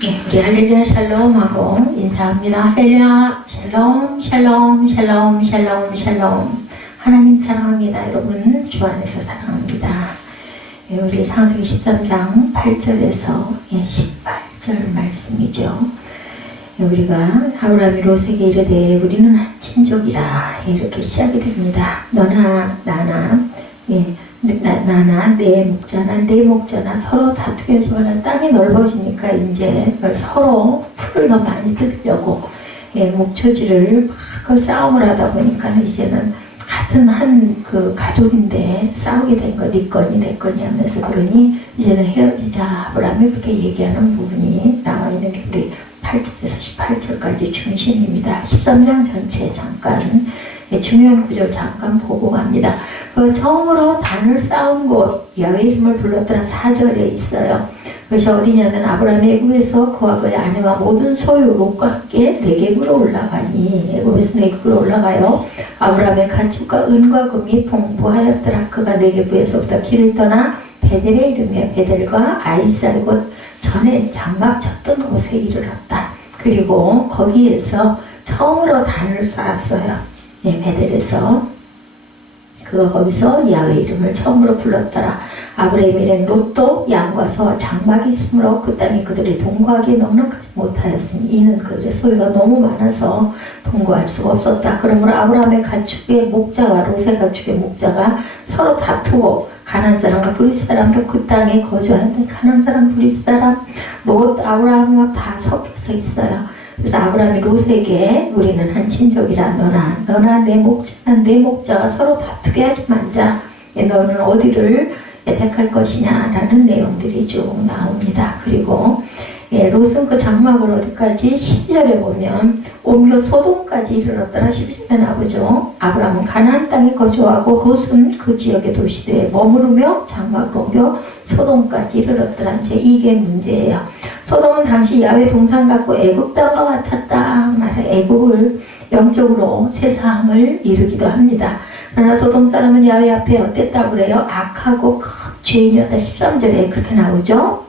네, 우리 할렐루야 샬롬하고 인사합니다. 할렐루야 샬롬 샬롬 샬롬 샬롬 샬롬. 하나님 사랑합니다. 여러분 주 안에서 사랑합니다. 네, 우리 창세기 13장 8절에서 18절 말씀이죠. 네, 우리가 아브라함이 롯에게 이르되 우리는 한 친족이라 이렇게 시작이 됩니다. 너나 나나 나나 내 목자나 서로 다투게 하지 말라. 땅이 넓어지니까 이제 서로 풀을 더 많이 뜯으려고 목초지를 막 그 싸움을 하다 보니까 이제는 같은 한 그 가족인데 싸우게 된 거 네 거니 내 거니 하면서 그러니 이제는 헤어지자. 아브라함이 그렇게 얘기하는 부분이 나와 있는 게 우리 8절에서 18절까지 중심입니다. 13장 전체 잠깐 중요한 구절 잠깐 보고 갑니다. 그 처음으로 단을 쌓은 곳 야훼 이름을 불렀더라 4절에 있어요. 그것이 어디냐면 아브라함이 애굽에서 그와 그의 아내와 모든 소유 롯과 함께 네겝으로 올라가니 애굽에서 네겝으로 올라가요. 아브라함의 가축과 은과 금이 풍부하였더라. 그가 네겝에서부터 길을 떠나 베델에 이르며 베델과 아이살 곧 전에 장막 쳤던 곳에 이르렀다. 그리고 거기에서 처음으로 단을 쌓았어요. 베델에서 그가 거기서 야훼 이름을 처음으로 불렀더라. 아브라함의 일행 롯도 양과 소와 장막이 있으므로 그 땅이 그들의 동거하기에 넉넉하지 못하였으니 이는 그들의 소유가 너무 많아서 동거할 수가 없었다. 그러므로 아브라함의 가축의 목자와 롯의 가축의 목자가 서로 다투고 가나안 사람과 브리스 사람도 그 땅에 거주하는데 가나안 사람, 브리스 사람, 롯, 아브라함과 다 섞여서 있어요. 그래서 아브라함이 롯에게 우리는 한 친족이라. 너나 내 목자가 서로 다투게 하지 말자. 너는 어디를 택할 것이냐 라는 내용들이 쭉 나옵니다. 그리고 롯은 그 장막을 어디까지 12절에 보면 옮겨 소돔까지 이르렀더라. 12절에 나오죠. 아브라함은 가나안 땅에 거주하고 롯은 그 지역의 도시들에 머무르며 장막을 옮겨 소돔까지 이르렀더라. 이제 이게 문제예요. 소돔은 당시 야훼 동산 같고 애굽 땅과 같았다. 애굽을 영적으로 세상을 이루기도 합니다. 그러나 소돔 사람은 야훼 앞에 어땠다고 그래요? 악하고 큰 죄인이었다. 13절에 그렇게 나오죠.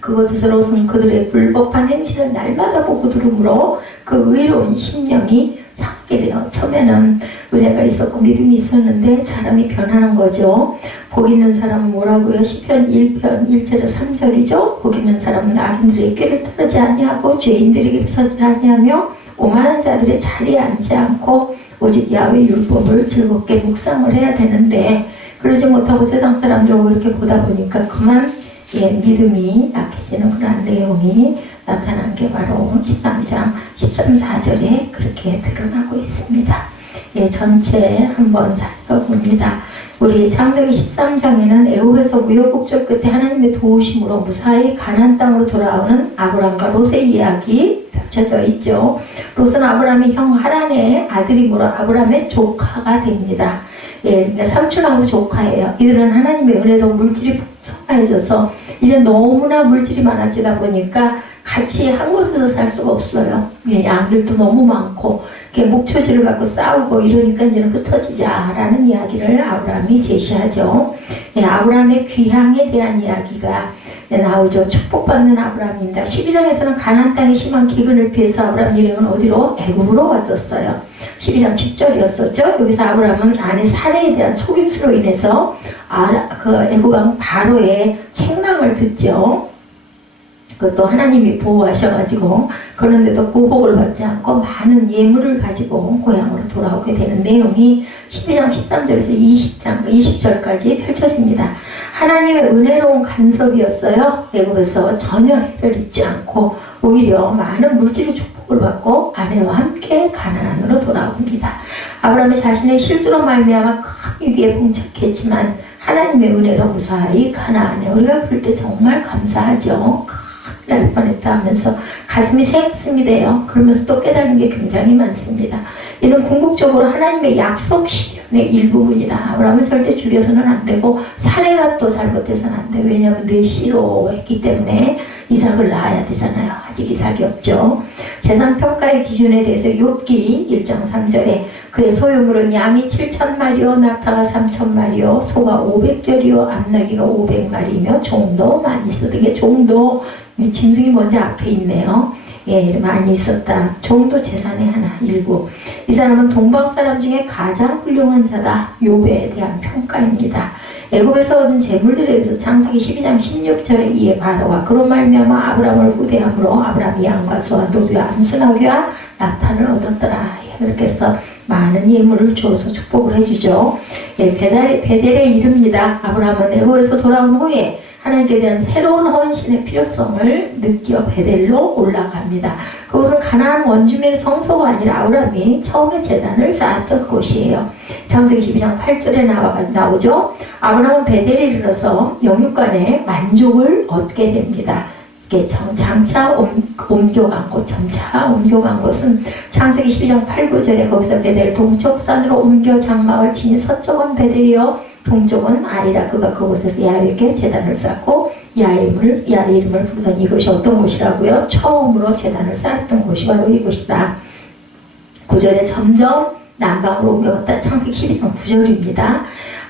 그곳에서 롯은 그들의 불법한 행실을 날마다 보고 들으므로 그 의로운 심령이 상하게 돼요. 처음에는 은혜가 있었고 믿음이 있었는데 사람이 변하는 거죠. 복 있는 사람은 뭐라고요? 시편 1편 1절에서 3절이죠. 복 있는 사람은 악인들의 꾀를 따르지 아니하고 죄인들에게 서지 아니하며 오만한 자들의 자리에 앉지 않고 오직 야훼 율법을 즐겁게 묵상을 해야 되는데 그러지 못하고 세상 사람들하고 이렇게 보다 보니까 그만 믿음이 약해지는 그런 내용이 나타난 게 바로 13장 13, 14절에 그렇게 드러나고 있습니다. 전체 한번 살펴봅니다. 우리 창세기 13장에는 애굽에서 우여곡절 끝에 하나님의 도우심으로 무사히 가나안 땅으로 돌아오는 아브람과 롯의 이야기 펼쳐져 있죠. 롯은 아브람의 형 하란의 아들이므로 아브람의 조카가 됩니다. 그러니까 삼촌하고 조카예요. 이들은 하나님의 은혜로 물질이 풍성해져서 이제 너무나 물질이 많아지다 보니까 같이 한 곳에서 살 수가 없어요. 양들도 너무 많고 목초지를 갖고 싸우고 이러니까 이제는 흩어지자라는 이야기를 아브라함이 제시하죠. 아브라함의 귀향에 대한 이야기가 나오죠. 축복받는 아브라함입니다. 12장에서는 가나안 땅에 심한 기근을 피해서 아브라함 일행은 어디로? 애굽으로 왔었어요. 12장 10절이었었죠. 여기서 아브라함은 아내 사레에 대한 속임수로 인해서 그 애굽 왕 바로의 책망을 듣죠. 그것도 하나님이 보호하셔가지고 그런데도 보복을 받지 않고 많은 예물을 가지고 고향으로 돌아오게 되는 내용이 12장 13절에서 20절까지 펼쳐집니다. 하나님의 은혜로운 간섭이었어요. 애굽에서 전혀 해를 입지 않고 오히려 많은 물질의 축복을 받고 아내와 함께 가나안으로 돌아옵니다. 아브라함이 자신의 실수로 말미암아 큰 위기에 봉착했지만 하나님의 은혜로 무사히 가나안에 우리가 볼 때 정말 감사하죠. 날 뻔했다 하면서 가슴이 새가슴이 돼요. 그러면서 또 깨달은 게 굉장히 많습니다. 이는 궁극적으로 하나님의 약속 실현의 일부분이라. 아브라함은 절대 죽여서는 안 되고 사례가 또 잘못돼서는 안 돼요. 왜냐하면 늘 싫어했기 때문에 이삭을 낳아야 되잖아요. 아직 이삭이 없죠. 재산평가의 기준에 대해서 욥기 1장 3절에 그의 소유물은 양이 7,000마리요 낙타가 3,000마리요 소가 500결이요 암나귀가 500마리며 종도 많이 있었다. 이게 종도 짐승이 먼저 앞에 있네요. 예, 많이 있었다. 종도 재산의 하나 일부. 이 사람은 동방 사람 중에 가장 훌륭한 자다. 욥에 대한 평가입니다. 애굽에서 얻은 재물들에 대해서 창세기 12장 16절에 이에 바로가 그로 말미암아 아브라함을 후대함으로 아브라함이 양과 소와 노비와 암수나귀와 낙타를 얻었더라. 이렇게 해서 많은 예물을 주어서 축복을 해주죠. 예, 베델의 이릅니다. 아브라함은 애굽에서 돌아온 후에 하나님께 대한 새로운 헌신의 필요성을 느끼어 베델로 올라갑니다. 그곳은 가나안 원주민의 성소가 아니라 아브라함이 처음에 제단을 쌓았던 곳이에요. 창세기 12장 8절에 나오죠. 아브라함은 베델에 이르러서 영육간에 만족을 얻게 됩니다. 이게 장차 옮겨간 곳, 점차 옮겨간 곳은 창세기 12장 8, 9절에 거기서 베델 동쪽산으로 옮겨 장막을 치니 서쪽은 베델이요 동쪽은 아이라. 그가 그곳에서 야훼께 제단을 쌓고 야훼 이름을 부르던 이곳이 어떤 곳이라고요? 처음으로 제단을 쌓았던 곳이 바로 이곳이다. 9절에 점점 남방으로 옮겨갔다. 창세기 12장 9절입니다.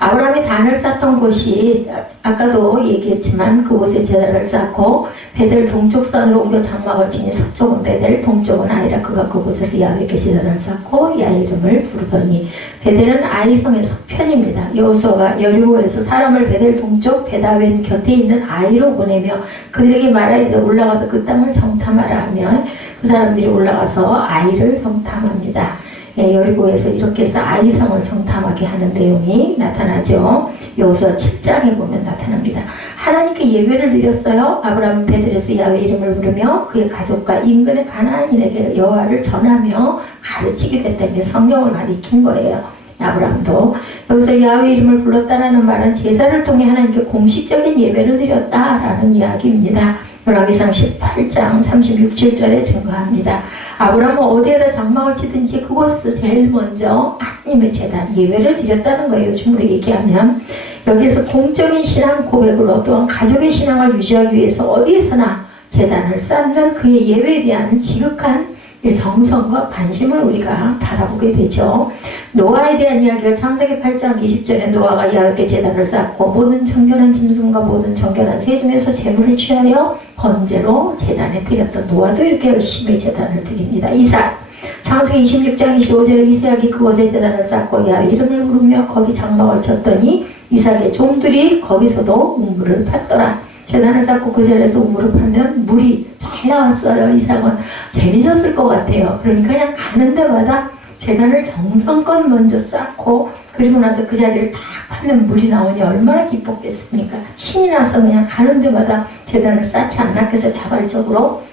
아브라함이 단을 쌓던 곳이 아까도 얘기했지만 그곳에 제단을 쌓고 베델 동쪽산으로 옮겨 장막을 치니 서쪽은 베델 동쪽은 아이라. 그가 그곳에서 야훼께 제단을 쌓고 야훼 이름을 부르더니. 베델은 아이성의 서편입니다. 여호수아가 여리고에서 사람을 베델 동쪽 베다웬 곁에 있는 아이로 보내며 그들에게 말하기를 올라가서 그 땅을 정탐하라 하면 그 사람들이 올라가서 아이를 정탐합니다. 예, 여리고에서 이렇게 해서 아이성을 정탐하게 하는 내용이 나타나죠. 여호수아 7장에 보면 나타납니다. 하나님께 예배를 드렸어요. 아브라함은 베델에서 야훼 이름을 부르며 그의 가족과 인근의 가나안인에게 여호와를 전하며 가르치게 됐다는 성경을 가리킨 거예요. 아브라함도 여기서 야훼 이름을 불렀다라는 말은 제사를 통해 하나님께 공식적인 예배를 드렸다라는 이야기입니다. 열왕기상 18장 36절에 증거합니다. 아브라함은 어디에다 장막을 치든지 그곳에서 제일 먼저 하나님의 제단 예배를 드렸다는 거예요. 요즘으로 얘기하면 여기에서 공적인 신앙 고백으로 또한 가족의 신앙을 유지하기 위해서 어디에서나 제단을 쌓는 그의 예배에 대한 지극한 정성과 관심을 우리가 바라보게 되죠. 노아에 대한 이야기가 창세기 8장 20절에 노아가 야훼께 제단을 쌓고 모든 정결한 짐승과 모든 정결한 새 중에서 제물을 취하여 번제로 제단에 드렸던 노아도 이렇게 열심히 제단을 드립니다. 이삭 창세기 26장 25절에 이삭이 그곳에 제단을 쌓고 야훼 이름을 부르며 거기 장막을 쳤더니 이삭의 종들이 거기서도 우물을 팠더라. 제단을 쌓고 그 자리에서 우물을 파면 물이 잘 나왔어요. 이삭은 재밌었을 것 같아요. 그러니까 그냥 가는 데마다 제단을 정성껏 먼저 쌓고 그리고 나서 그 자리를 딱 파면 물이 나오니 얼마나 기뻤겠습니까? 신이 나서 그냥 가는 데마다 제단을 쌓지 않았겠어요. 자발적으로.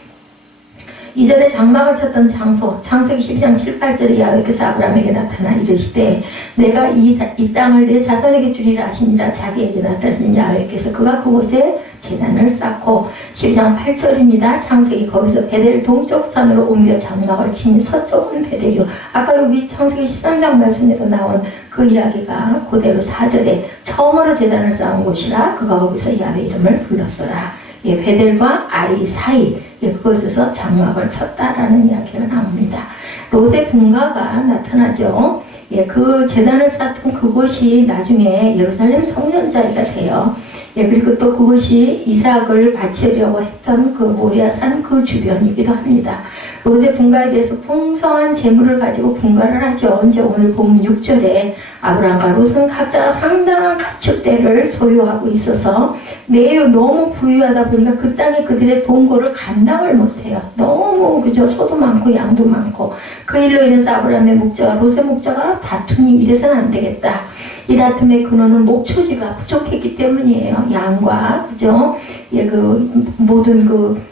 이전에 장막을 쳤던 장소 창세기 12장 7, 8절에 야훼께서 아브라함에게 나타나 이르시되 내가 이 땅을 내 자손에게 주리라 하시니라. 자기에게 나타나신 야훼께서 그가 그곳에 제단을 쌓고 12장 8절입니다. 창세기 거기서 베델 동쪽 산으로 옮겨 장막을 치니 서쪽은 베델이요. 아까 여기 창세기 13장 말씀에도 나온 그 이야기가 그대로 4절에 처음으로 제단을 쌓은 곳이라 그가 거기서 야훼 이름을 불렀더라. 예, 베델과 아이 사이 그곳에서 장막을 쳤다라는 이야기가 나옵니다. 롯의 분가가 나타나죠. 예, 그 제단을 쌓던 그곳이 나중에 예루살렘 성전자리가 돼요. 예, 그리고 또 그곳이 이삭을 바치려고 했던 그 모리아산 그 주변이기도 합니다. 롯의 분가에 대해서 풍성한 재물을 가지고 분가를 하죠. 이제 오늘 보면 6절에 아브라함과 롯은 각자 상당한 가축대를 소유하고 있어서 매우 너무 부유하다 보니까 그 땅에 그들의 동거를 감당을 못해요. 너무 그저 소도 많고 양도 많고 그 일로 인해서 아브라함의 목자와 롯의 목자가 다투니 이래서는 안 되겠다. 이 다툼의 근원은 목초지가 부족했기 때문이에요. 양과 그죠? 예, 그 모든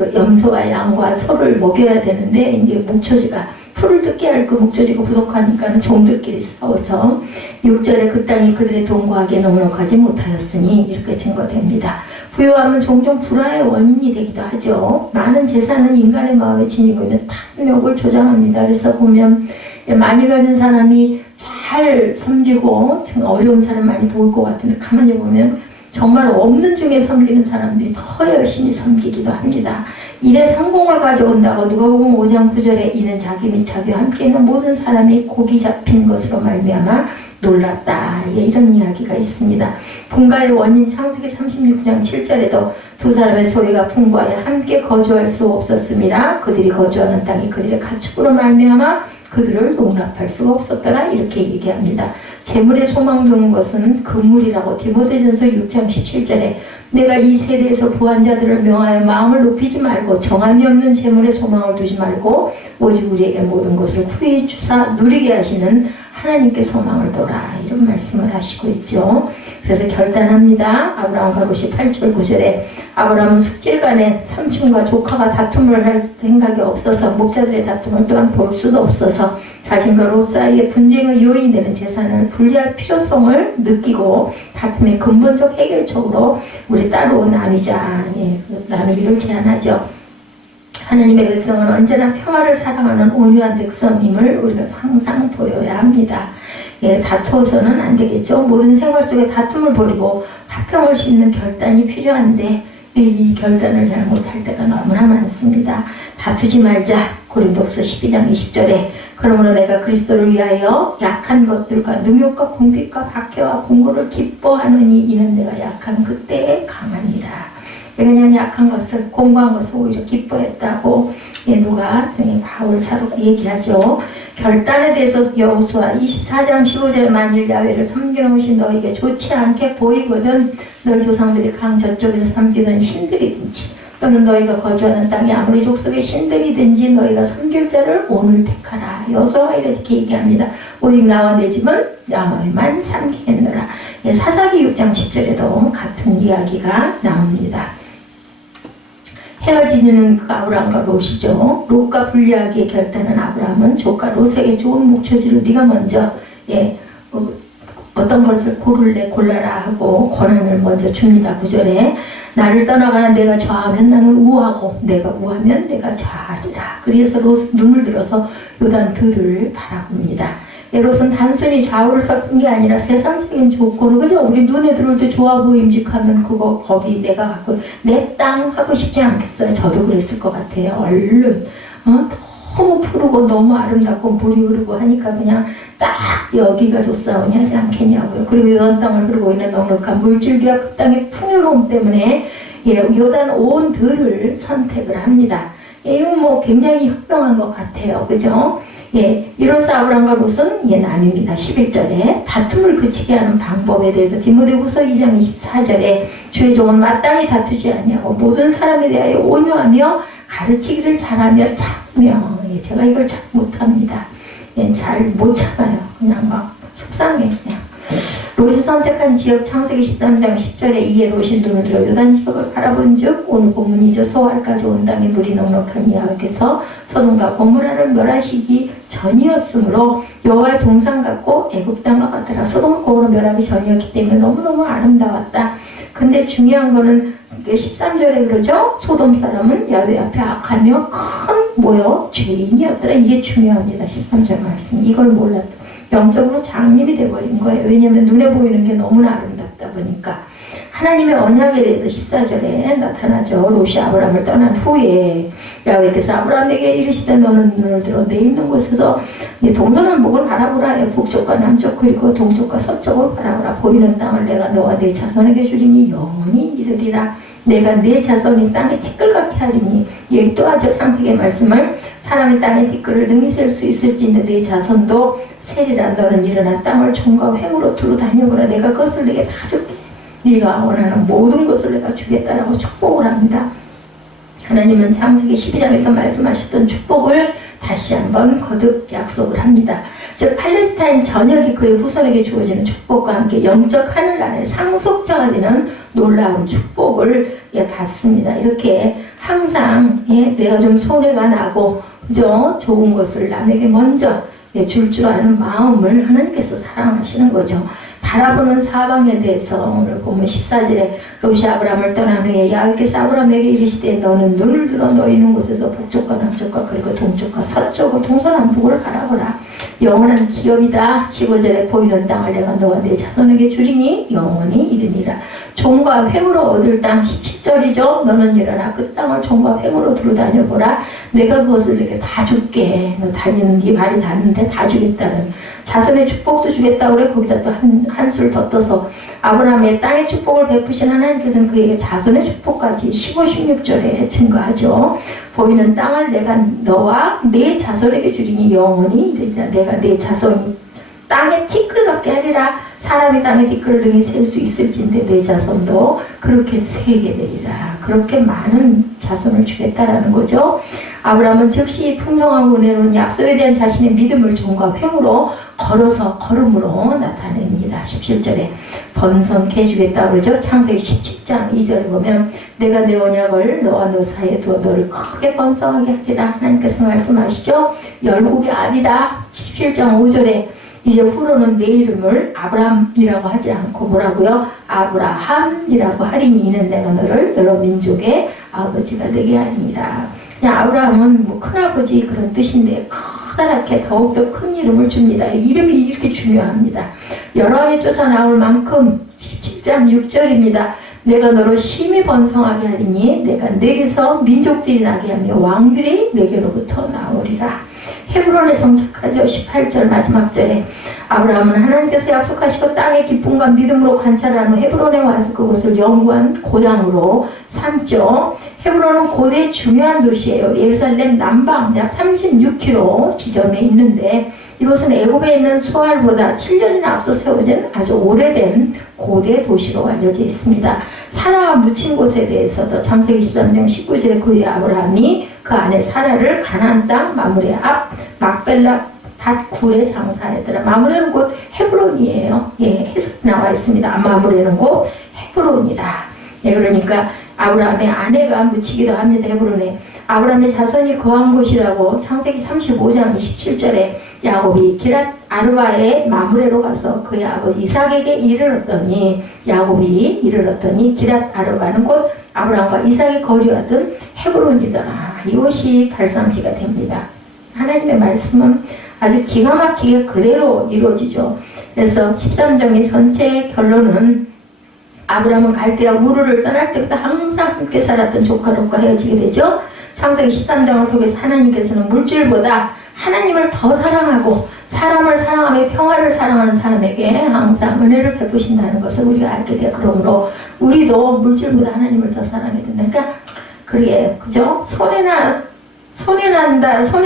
염소와 양과 소를 먹여야 되는데 이제 목초지가 풀을 뜯게 할 그 목초지가 부족하니까는 종들끼리 싸워서 6절에 그 땅이 그들의 동거하기에 넉넉하지 못하였으니 이렇게 증거됩니다. 부유함은 종종 불화의 원인이 되기도 하죠. 많은 재산은 인간의 마음에 지니고 있는 탐욕을 조장합니다. 그래서 보면 많이 가진 사람이 잘 섬기고 어려운 사람 많이 도울 것 같은데 가만히 보면 정말 없는 중에 섬기는 사람들이 더 열심히 섬기기도 합니다. 일에 성공을 가져온다고 누가복음 5장 9절에 이는 자기 및 자기와 함께 있는 모든 사람이 고기 잡힌 것으로 말미암아 놀랐다. 예, 이런 이야기가 있습니다. 분가의 원인 창세기 36장 7절에도 두 사람의 소유가 풍부하여 함께 거주할 수 없었습니다. 그들이 거주하는 땅이 그들의 가축으로 말미암아 그들을 용납할 수가 없었더라. 이렇게 얘기합니다. 재물에 소망 두는 것은 금물이라고 디모데전서 6장 17절에 내가 이 세대에서 부한 자들을 명하여 마음을 높이지 말고 정함이 없는 재물에 소망을 두지 말고 오직 우리에게 모든 것을 후히 주사 누리게 하시는 하나님께 소망을 둬라. 이런 말씀을 하시고 있죠. 그래서 결단합니다. 아브라함과 롯이 8절 9절에 아브라함은 숙질간에 삼촌과 조카가 다툼을 할 생각이 없어서 목자들의 다툼을 또한 볼 수도 없어서 자신과 롯 사이의 분쟁의 요인이 되는 재산을 분리할 필요성을 느끼고 다툼의 근본적 해결적으로 우리 따로 나누자. 예, 나누기를 제안하죠. 하나님의 백성은 언제나 평화를 사랑하는 온유한 백성임을 우리가 항상 보여야 합니다. 예, 다투어서는 안 되겠죠. 모든 생활 속에 다툼을 버리고 화평을 심는 결단이 필요한데 이 결단을 잘 못할 때가 너무나 많습니다. 다투지 말자. 고린도후서 12장 20절에 그러므로 내가 그리스도를 위하여 약한 것들과 능욕과 궁핍과 박해와 공고를 기뻐하느니 이는 내가 약한 그때에 강하니라. 그냥 약한 것을 공고한 것을 오히려 기뻐했다고 누가 바울 사도가 얘기하죠. 결단에 대해서 여호수아 24장 15절에 만일 야훼를 섬기는 것이 너에게 좋지 않게 보이거든 너희 조상들이 강 저쪽에서 섬기던 신들이든지 또는 너희가 거주하는 땅이 아무리 족속의 신들이든지 너희가 섬길 자를 오늘 택하라. 여호수아가 이렇게 얘기합니다. 오직 나와 내 집은 여호와만 섬기겠노라. 사사기 6장 10절에도 같은 이야기가 나옵니다. 헤어지는 그 아브라함과 롯이죠. 롯과 분리하기에 결단한 아브라함은 조카 롯에게 좋은 목초지를 네가 먼저 어떤 것을 고를래 골라라 하고 권한을 먼저 줍니다. 9절에 나를 떠나가는 내가 좌하면 나는 우하고 내가 우하면 내가 좌하리라. 그래서 롯은 눈을 들어서 요단 들을 바라봅니다. 롯은 단순히 좌우를 살핀 게 아니라 세상적인 조건을 그죠? 우리 눈에 들어올 때 좋아 보임직하면 그거 거기 내가 갖고 내 땅 하고 싶지 않겠어요? 저도 그랬을 것 같아요. 얼른 너무 푸르고 너무 아름답고 물이 흐르고 하니까 그냥 딱 여기가 좋사오니 하지 않겠냐고요. 그리고 요단 땅을 흐르고 있는 넉넉한 물줄기와 그 땅의 풍요로움 때문에 요단 온 들을 선택을 합니다. 이거 뭐 굉장히 현명한 것 같아요. 그죠? 이로써 아브라함과 롯은 나뉩니다. 11절에 다툼을 그치게 하는 방법에 대해서 디모데후서 2장 24절에 주의 종은 마땅히 다투지 아니하고 모든 사람에 대하여 온유하며 가르치기를 잘하며 참으며 제가 이걸 잘 못합니다. 잘 못 참아요. 그냥 막 속상해 그냥. 롯이 선택한 지역 창세기 13장 10절에 이에 롯이 눈을 들어 요단 지역을 바라본 즉 오늘 본문이죠. 소알까지 온 땅에 물이 넉넉한 여호와께서 소돔과 고모라를 멸하시기 전이었으므로 여호와의 동산 같고 애굽 땅과 같더라. 소돔과 고모라 멸하기 전이었기 때문에 너무너무 아름다웠다. 근데 중요한 거는 13절에 그러죠. 소돔 사람은 야훼 앞에 악하며 큰 죄인이었더라. 이게 중요합니다. 13절 말씀. 이걸 몰랐다. 영적으로 장님이 돼버린 거예요. 왜냐하면 눈에 보이는 게 너무나 아름답다 보니까. 하나님의 언약에 대해서 14절에 나타나죠. 롯이 아브라함을 떠난 후에 야훼께서 아브라함에게 이르시되 너는 눈을 들어 내 있는 곳에서 동서남북을 바라보라. 북쪽과 남쪽 그리고 동쪽과 서쪽을 바라보라. 보이는 땅을 내가 너와 내 자손에게 주리니 영원히 이르리라. 내가 내 자손이 땅에 티끌같게 하리니. 여기 또 하죠. 창세기의 말씀을 사람이 땅에 티끌을 능히 셀 수 있을지인데 내 자손도 세리라. 너는 일어나 땅을 총과 횡으로 두루 다녀보라. 내가 그것을 내게 다 줄게. 네가 원하는 모든 것을 내가 주겠다라고 축복을 합니다. 하나님은 창세기 12장에서 말씀하셨던 축복을 다시 한번 거듭 약속을 합니다. 즉 팔레스타인 전역이 그의 후손에게 주어지는 축복과 함께 영적 하늘나라의 상속자가 되는 놀라운 축복을 받습니다. 이렇게 항상 내가 좀 손해가 나고 그죠? 좋은 것을 남에게 먼저 줄 아는 마음을 하나님께서 사랑하시는 거죠. 바라보는 사방에 대해서 오늘 보면 14절에 롯이 아브라함을 떠난 후에 야훼께서 아브라함에게 이르시되 너는 눈을 들어 너 있는 곳에서 북쪽과 남쪽과 그리고 동쪽과 서쪽을 동서남북을 바라보라. 영원한 기업이다. 15절에 보이는 땅을 내가 너와 내 자손에게 주리니 영원히 이르니라. 종과 횡으로 얻을 땅 17절이죠. 너는 일어나 그 땅을 종과 횡으로 두루 다녀보라. 내가 그것을 내게 다 줄게. 너 다니는 네 발이 닿는데 다 주겠다는 자손의 축복도 주겠다. 그래 거기다 또 한술 더 떠서 아브라함의 땅의 축복을 베푸신 하나님께서는 그에게 자손의 축복까지 15, 16절에 증거하죠. 보이는 땅을 내가 너와 내 자손에게 주리니 영원히 이르리라. 내가 내 자손이 땅에 티끌 같게 하리라. 사람이 땅에 티끌을 등에 세울 수 있을진데 내 자손도 그렇게 세게 되리라. 그렇게 많은 자손을 주겠다라는 거죠. 아브라함은 즉시 풍성하고 은혜로운 약속에 대한 자신의 믿음을 종과 횡으로 걸음으로 나타냅니다. 17절에 번성케 해주겠다고 그러죠. 창세기 17장 2절에 보면 내가 내 언약을 너와 너 사이에 두어 너를 크게 번성하게 하리라. 하나님께서 말씀하시죠. 열국의 아비다. 17장 5절에 이제 후로는 내 이름을 아브람이라고 하지 않고 뭐라고요? 아브라함이라고 하리니 이는 내가 너를 여러 민족의 아버지가 되게 하리니라. 그냥 아브라함은 뭐 큰아버지 그런 뜻인데 커다랗게 더욱더 큰 이름을 줍니다. 이름이 이렇게 중요합니다. 여러 해 쫓아 나올 만큼 17장 6절입니다. 내가 너로 심히 번성하게 하리니 내가 내게서 민족들이 나게 하며 왕들이 내게로부터 나오리라. 헤브론에 정착하죠. 18절 마지막 절에 아브라함은 하나님께서 약속하시고 땅의 기쁨과 믿음으로 관찰한 후 헤브론에 와서 그곳을 영구한 고향으로 삼죠. 헤브론은 고대 중요한 도시예요. 예루살렘 남방 약 36km 지점에 있는데 이곳은 애굽에 있는 소알보다 7년이나 앞서 세워진 아주 오래된 고대 도시로 알려져 있습니다. 사라가 묻힌 곳에 대해서도 창세기 13장 19절에 그의 아브라함이 그 아내 사라를 가나안 땅 마므레 앞 막벨라 밭 굴에 장사하더라. 마므레는 곧 헤브론이에요. 예, 해석이 나와 있습니다. 마므레는 곧 헤브론이라. 예, 그러니까 아브라함의 아내가 묻히기도 합니다. 헤브론에. 아브라함의 자손이 거한 곳이라고 창세기 35장 27절에 야곱이 기랏 아르바의 마므레로 가서 그의 아버지 이삭에게 이르렀더니 야곱이 이르렀더니 기랏 아르바는 곧 아브라함과 이삭이 거류하던 헤브론이더라. 이곳이 발상지가 됩니다. 하나님의 말씀은 아주 기가 막히게 그대로 이루어지죠. 그래서 13장의 전체 결론은 아브라함은 갈대아 우르를 떠날 때부터 항상 함께 살았던 조카 롯과 헤어지게 되죠. 창세기 13장을 통해서 하나님께서는 물질보다 하나님을 더 사랑하고 사람을 사랑하며 평화를 사랑하는 사람에게 항상 은혜를 베푸신다는 것을 우리가 알게 돼요. 그러므로 우리도 물질보다 하나님을 더 사랑해야 된다. 그러니까 그게 그죠? 손해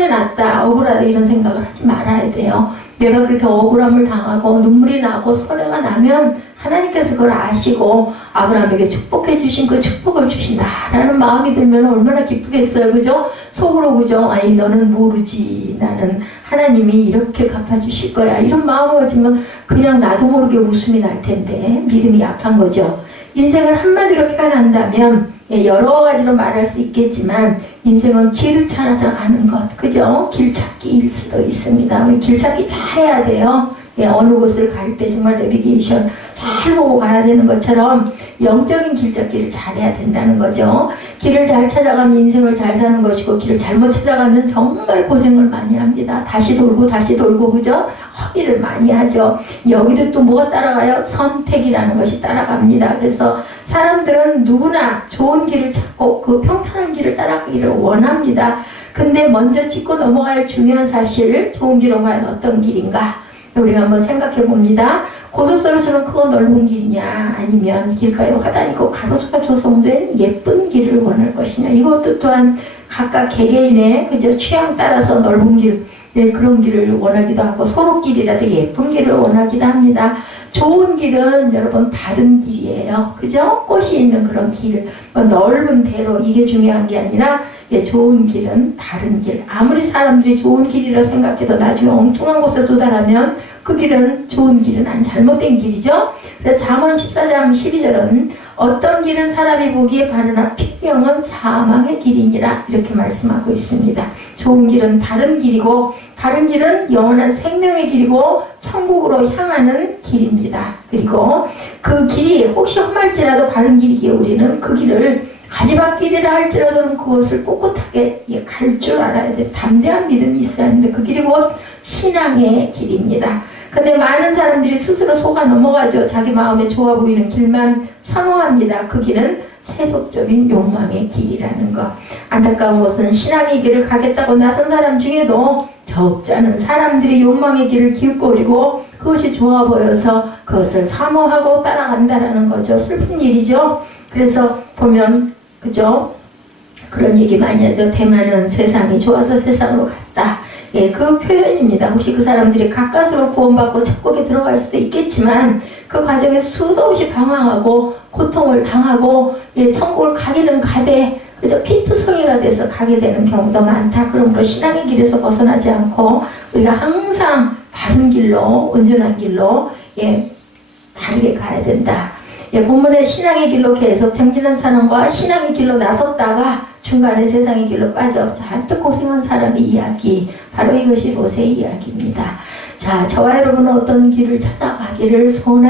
났다, 억울하다 이런 생각을 하지 말아야 돼요. 내가 그렇게 억울함을 당하고 눈물이 나고 손해가 나면 하나님께서 그걸 아시고 아브라함에게 축복해 주신 그 축복을 주신다라는 마음이 들면 얼마나 기쁘겠어요. 그죠? 속으로 그죠? 아이 너는 모르지. 나는 하나님이 이렇게 갚아주실 거야. 이런 마음을 가지면 그냥 나도 모르게 웃음이 날 텐데 믿음이 약한 거죠. 인생을 한마디로 표현한다면 여러 가지로 말할 수 있겠지만 인생은 길을 찾아가는 것, 그죠? 길찾기일 수도 있습니다. 우리 길찾기 잘해야 돼요. 어느 곳을 갈 때 정말 내비게이션 잘 보고 가야 되는 것처럼 영적인 길찾기를 잘해야 된다는 거죠. 길을 잘 찾아가면 인생을 잘 사는 것이고 길을 잘못 찾아가면 정말 고생을 많이 합니다. 다시 돌고 그죠? 허비를 많이 하죠. 여기도 또 뭐가 따라가요? 선택이라는 것이 따라갑니다. 그래서 사람들은 누구나 좋은 길을 찾고 그 평탄한 길을 따라가기를 원합니다. 근데 먼저 짚고 넘어가야 할 중요한 사실, 좋은 길은 과연 어떤 길인가? 우리가 한번 생각해 봅니다. 고속도로처럼 크고 넓은 길이냐 아니면 길가에 화단 있고 가로수가 조성된 예쁜 길을 원할 것이냐. 이것도 또한 각각 개개인의 그저 취향 따라서 넓은 길, 그런 길을 원하기도 하고 소로길이라도 예쁜 길을 원하기도 합니다. 좋은 길은 여러분 바른 길이에요. 그죠? 꽃이 있는 그런 길, 넓은 대로 이게 중요한 게 아니라 좋은 길은 바른 길. 아무리 사람들이 좋은 길이라 생각해도 나중에 엉뚱한 곳에 도달하면 그 길은 좋은 길은 아니 잘못된 길이죠. 그래서 잠언 14장 12절은 어떤 길은 사람이 보기에 바르나 핏병은 사망의 길이니라 이렇게 말씀하고 있습니다. 좋은 길은 바른 길이고 바른 길은 영원한 생명의 길이고 천국으로 향하는 길입니다. 그리고 그 길이 혹시 험할지라도 바른 길이기에 우리는 그 길을 가지밭길이라 할지라도 그것을 꿋꿋하게 갈 줄 알아야 돼. 담대한 믿음이 있어야 하는데 그 길이 곧 신앙의 길입니다. 근데 많은 사람들이 스스로 속아 넘어가죠. 자기 마음에 좋아 보이는 길만 선호합니다. 그 길은 세속적인 욕망의 길이라는 것. 안타까운 것은 신앙의 길을 가겠다고 나선 사람 중에도 적지 않은 사람들이 욕망의 길을 기웃거리고 그것이 좋아 보여서 그것을 사모하고 따라간다라는 거죠. 슬픈 일이죠. 그래서 보면 그죠? 그런 얘기 많이 하죠. 대만은 세상이 좋아서 세상으로 갔다. 예, 그 표현입니다. 혹시 그 사람들이 가까스로 구원받고 천국에 들어갈 수도 있겠지만 그 과정에서 수도 없이 방황하고 고통을 당하고 예, 천국을 가기는 가되 그저 피투성이가 돼서 가게 되는 경우도 많다. 그러므로 신앙의 길에서 벗어나지 않고 우리가 항상 바른 길로 온전한 길로 예, 바르게 가야 된다. 예, 본문의 신앙의 길로 계속 정진한 사람과 신앙의 길로 나섰다가 중간에 세상의 길로 빠져 잔뜩 고생한 사람의 이야기, 바로 이것이 롯의 이야기입니다. 자, 저와 여러분은 어떤 길을 찾아가기를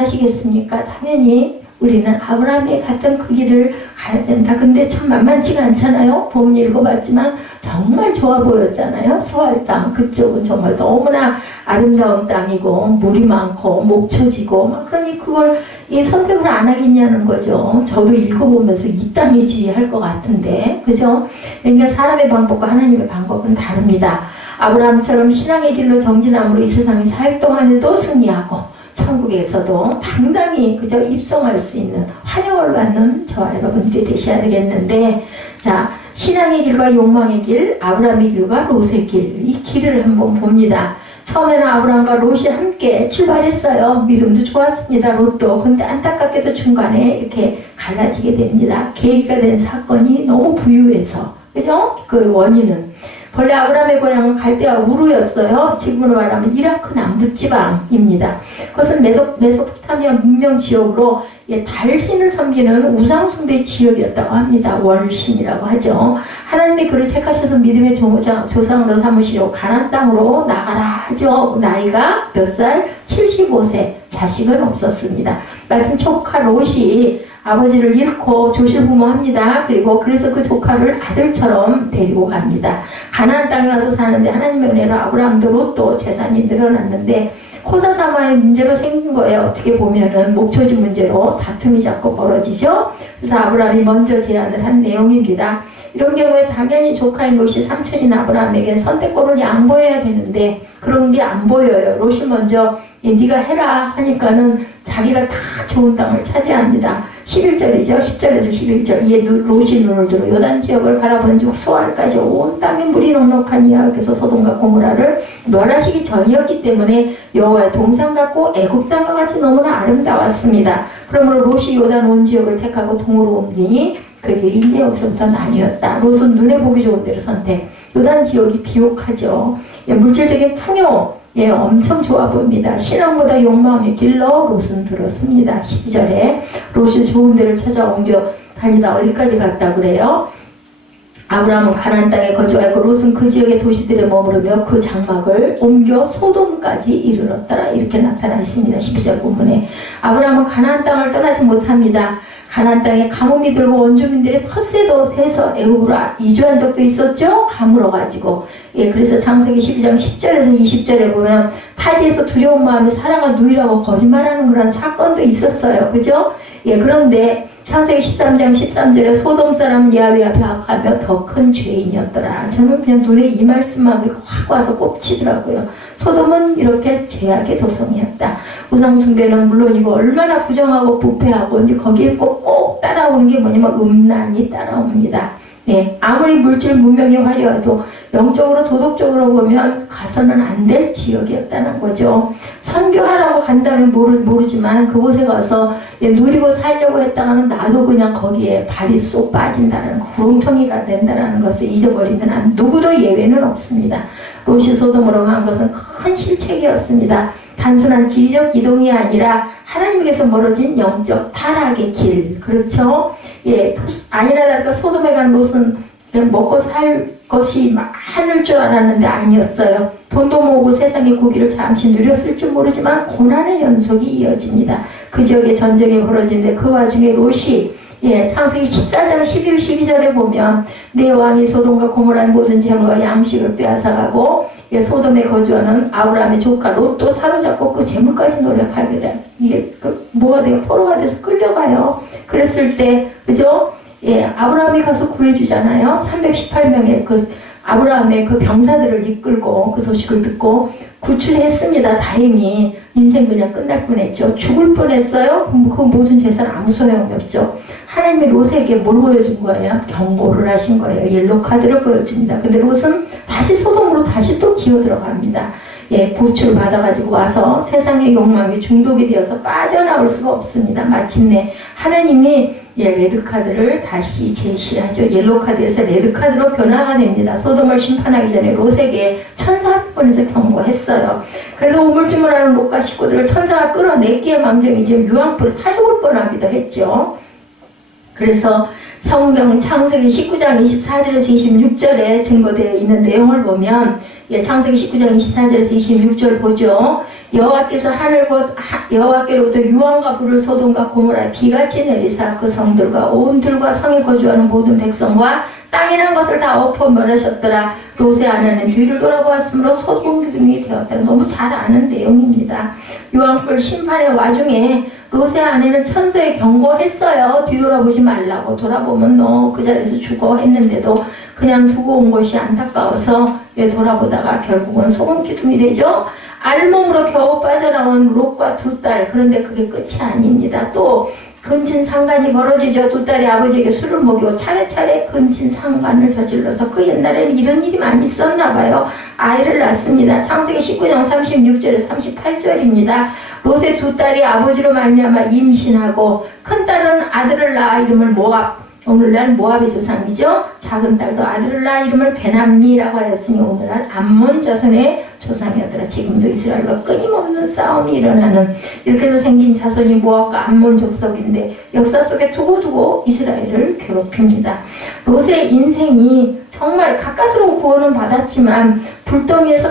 소원하시겠습니까? 당연히 우리는 아브라함이 갔던 그 길을 가야 된다. 근데 참 만만치가 않잖아요. 본문 읽어봤지만 정말 좋아 보였잖아요. 수할 땅 그쪽은 정말 너무나 아름다운 땅이고 물이 많고 목초지고 막 그러니 그걸 이 선택을 안 하겠냐는 거죠. 저도 읽어보면서 이 땅이지 할 것 같은데 그죠? 그러니까 사람의 방법과 하나님의 방법은 다릅니다. 아브라함처럼 신앙의 길로 정진함으로 이 세상에 살 동안에도 승리하고 천국에서도 당당히 그저 입성할 수 있는 환영을 받는 저와 여러분들이 되셔야 되겠는데, 자, 신앙의 길과 욕망의 길, 아브라함의 길과 롯의 길, 이 길을 한번 봅니다. 처음에는 아브라함과 롯이 함께 출발했어요. 믿음도 좋았습니다. 롯도. 근데 안타깝게도 중간에 이렇게 갈라지게 됩니다. 계기가 된 사건이 너무 부유해서, 그죠? 그 원인은 본래 아브라함의 고향은 갈대아 우르였어요. 지금으로 말하면 이라크 남부지방입니다. 그것은 메소포타미아 문명 지역으로 달신을 섬기는 우상숭배 지역이었다고 합니다. 월신이라고 하죠. 하나님이 그를 택하셔서 믿음의 조상으로 삼으시려고 가나안 땅으로 나가라 하죠. 나이가 몇 살? 75세. 자식은 없었습니다. 마침 조카 롯이 아버지를 잃고 조실부모합니다. 그리고 그래서 그 조카를 아들처럼 데리고 갑니다. 가나안 땅에 와서 사는데 하나님의 은혜로 아브라함도 롯도 재산이 늘어났는데 코사다마의 문제가 생긴 거예요. 어떻게 보면은 목초지 문제로 다툼이 자꾸 벌어지죠. 그래서 아브라함이 먼저 제안을 한 내용입니다. 이런 경우에 당연히 조카인 롯이 삼촌인 아브라함에게 선택권을 양보해야 되는데 그런 게 안 보여요. 롯이 먼저 네가 해라 하니까는 자기가 다 좋은 땅을 차지합니다. 11절이죠. 10절에서 11절. 이에 롯이 눈을 들어 요단 지역을 바라본 즉 수알까지 온 땅에 물이 넉넉하니라. 그래서 소돔과 고모라를 멸하시기 전이었기 때문에 여호와의 동산 같고 애굽 땅과 같이 너무나 아름다웠습니다. 그러므로 롯이 요단 온 지역을 택하고 동으로 옮기니 그게 이제 여기서부터 나뉘었다. 롯은 눈에 보기 좋은 데를 선택. 요단 지역이 비옥하죠. 물질적인 풍요 엄청 좋아 보입니다. 신앙보다 욕망의 길로 롯은 들었습니다. 12절에 롯이 좋은 데를 찾아 옮겨 다니다 어디까지 갔다 그래요? 아브라함은 가나안 땅에 거주하였고 롯은 그 지역의 도시들에 머무르며 그 장막을 옮겨 소돔까지 이르렀더라. 이렇게 나타나 있습니다. 12절 본문에 아브라함은 가나안 땅을 떠나지 못합니다. 가나안 땅에 가뭄이 들고 원주민들이 텃세도 세서 애굽으로 이주한 적도 있었죠. 가물어가지고 그래서 창세기 12장 10절에서 20절에 보면 타지에서 두려운 마음에 사라가 누이라고 거짓말하는 그런 사건도 있었어요. 그죠? 그런데 창세기 13장 13절에 소돔 사람은 야훼 앞에 악하며 더 큰 죄인이었더라. 저는 그냥 눈에 이 말씀만 확 와서 꼽치더라고요. 소돔은 이렇게 죄악의 도성이었다. 우상숭배는 물론이고 얼마나 부정하고 부패하고 근데 거기에 꼭 따라오는 게 뭐냐면 음란이 따라옵니다. 아무리 물질 문명이 화려해도 영적으로 도덕적으로 보면 가서는 안 될 지역이었다는 거죠. 선교하라고 간다면 모르지만 그곳에 가서 누리고 살려고 했다가는 나도 그냥 거기에 발이 쏙 빠진다는 구렁텅이가 된다는 것을 잊어버리면 누구도 예외는 없습니다. 롯이 소돔으로 간 것은 큰 실책이었습니다. 단순한 지리적 이동이 아니라 하나님께서 멀어진 영적 타락의 길. 그렇죠? 아니나 다를까 소돔에 간 롯은 그냥 먹고 살 것이 많을 줄 알았는데 아니었어요. 돈도 모으고 세상의 고기를 잠시 누렸을지 모르지만 고난의 연속이 이어집니다. 그 지역에 전쟁이 벌어지는데 그 와중에 롯이 예, 창세기 14장 11, 12절에 보면 내 왕이 소돔과 고모라의 모든 재물과 양식을 빼앗아가고 예, 소돔에 거주하는 아브라함의 조카 롯도 사로잡고 그 재물까지 노력하게 돼. 이게 뭐가 돼요? 포로가 돼서 끌려가요. 그랬을 때 그죠? 예, 아브라함이 가서 구해주잖아요. 318명의 그 아브라함의 그 병사들을 이끌고 그 소식을 듣고 구출했습니다. 다행히 인생 그냥 끝날 뻔했죠. 죽을 뻔했어요. 그 모든 재산 아무 소용이 없죠. 하나님이 롯에게 뭘 보여준 거예요? 경고를 하신 거예요. 옐로 카드를 보여줍니다. 근데 롯은 다시 소돔으로 다시 또 기어 들어갑니다. 예, 구출 받아가지고 와서 세상의 욕망에 중독이 되어서 빠져나올 수가 없습니다. 마침내 하나님이 예, 레드카드를 다시 제시하죠. 옐로카드에서 레드카드로 변화가 됩니다. 소돔을 심판하기 전에 롯에게 천사 한 번에서 경고했어요. 그래도 우물쭈물하는 롯과 식구들을 천사가 끌어내기에 망정이 지금 유황불에 타 죽을 뻔하기도 했죠. 그래서 성경 창세기 19장 24절에서 26절에 증거되어 있는 내용을 보면 예, 창세기 19장 24절에서 26절 보죠. 여호와께서 여호와께로부터 유황과 불을 소돔과 고모라에 비같이 내리사 그 성들과 온 들과 성에 거주하는 모든 백성과 땅에 난 것을 다 엎어 멸하셨더라. 롯의 아내는 뒤를 돌아보았으므로 소돔 기둥이 되었다. 너무 잘 아는 내용입니다. 유황불 심판의 와중에 롯의 아내는 천사에 경고했어요. 뒤돌아보지 말라고. 돌아보면 너 그 자리에서 죽어 했는데도 그냥 두고 온 것이 안타까워서 돌아보다가 결국은 소금 기둥이 되죠. 알몸으로 겨우 빠져나온 롯과 두 딸. 그런데 그게 끝이 아닙니다. 또 근친상간이 벌어지죠. 두 딸이 아버지에게 술을 먹이고 차례차례 근친상간을 저질러서 그 옛날에는 이런 일이 많이 있었나 봐요. 아이를 낳습니다. 창세기 19장 36절에 38절입니다. 롯의 두 딸이 아버지로 말미암아 임신하고 큰 딸은 아들을 낳아 이름을 모압. 오늘날 모압의 조상이죠. 작은 딸도 아들을 낳아 이름을 베남미라고 하였으니 오늘날 암몬 자손의 조상이었더라. 지금도 이스라엘과 끊임없는 싸움이 일어나는 이렇게 해서 생긴 자손이 모압과 암몬 족속인데 역사 속에 두고두고 이스라엘을 괴롭힙니다. 롯의 인생이 정말 가까스로 구원은 받았지만 불덩이에서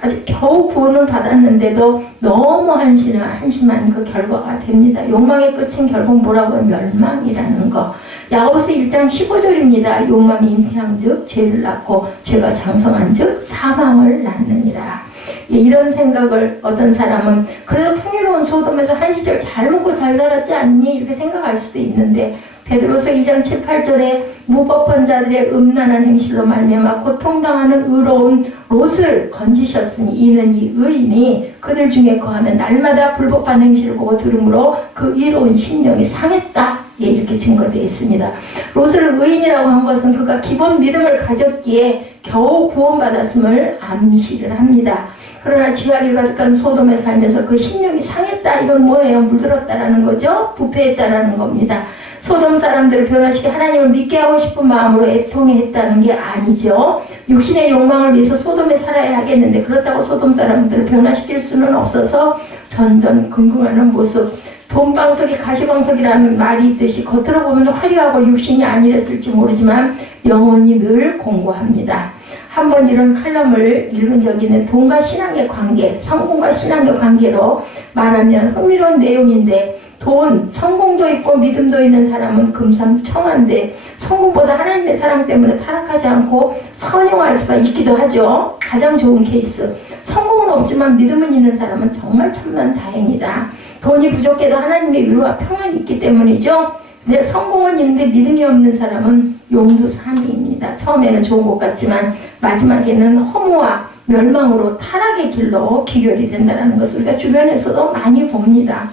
아주 겨우 구원을 받았는데도 너무 한심한 그 결과가 됩니다. 욕망의 끝은 결국 뭐라고 하면 멸망이라는 거. 야고보서 1장 15절입니다. 욕망이 잉태한 즉 죄를 낳고 죄가 장성한 즉 사망을 낳느니라. 이런 생각을 어떤 사람은 그래도 풍요로운 소돔에서 한 시절 잘 먹고 잘 살았지 않니? 이렇게 생각할 수도 있는데 베드로서 2장 7, 8절에 무법한 자들의 음란한 행실로 말미암아 고통당하는 의로운 롯을 건지셨으니 이는 이 의인이 그들 중에 거하면 날마다 불법한 행실을 보고 들으므로 그 의로운 심령이 상했다. 예, 이렇게 증거되어 있습니다. 롯을 의인이라고 한 것은 그가 기본 믿음을 가졌기에 겨우 구원받았음을 암시를 합니다. 그러나 죄악이 가득한 소돔에 살면서 그 심령이 상했다. 이건 뭐예요? 물들었다라는 거죠. 부패했다라는 겁니다. 소돔 사람들을 변화시켜 하나님을 믿게 하고 싶은 마음으로 애통했다는 게 아니죠. 육신의 욕망을 위해서 소돔에 살아야 하겠는데 그렇다고 소돔 사람들을 변화시킬 수는 없어서 전전긍긍하는 모습. 돈방석이 가시방석이라는 말이 있듯이 겉으로 보면 화려하고 육신이 아니랬을지 모르지만 영혼이 늘 공고합니다. 한번 이런 칼럼을 읽은 적이 있는 돈과 신앙의 관계, 성공과 신앙의 관계로 말하면 흥미로운 내용인데 돈, 성공도 있고 믿음도 있는 사람은 금상첨화인데 성공보다 하나님의 사랑 때문에 타락하지 않고 선용할 수가 있기도 하죠. 가장 좋은 케이스. 성공은 없지만 믿음은 있는 사람은 정말 천만다행이다. 돈이 부족해도 하나님의 위로와 평안이 있기 때문이죠. 근데 성공은 있는데 믿음이 없는 사람은 용두사미입니다. 처음에는 좋은 것 같지만 마지막에는 허무와 멸망으로 타락의 길로 기결이 된다는 것을 우리가 주변에서도 많이 봅니다.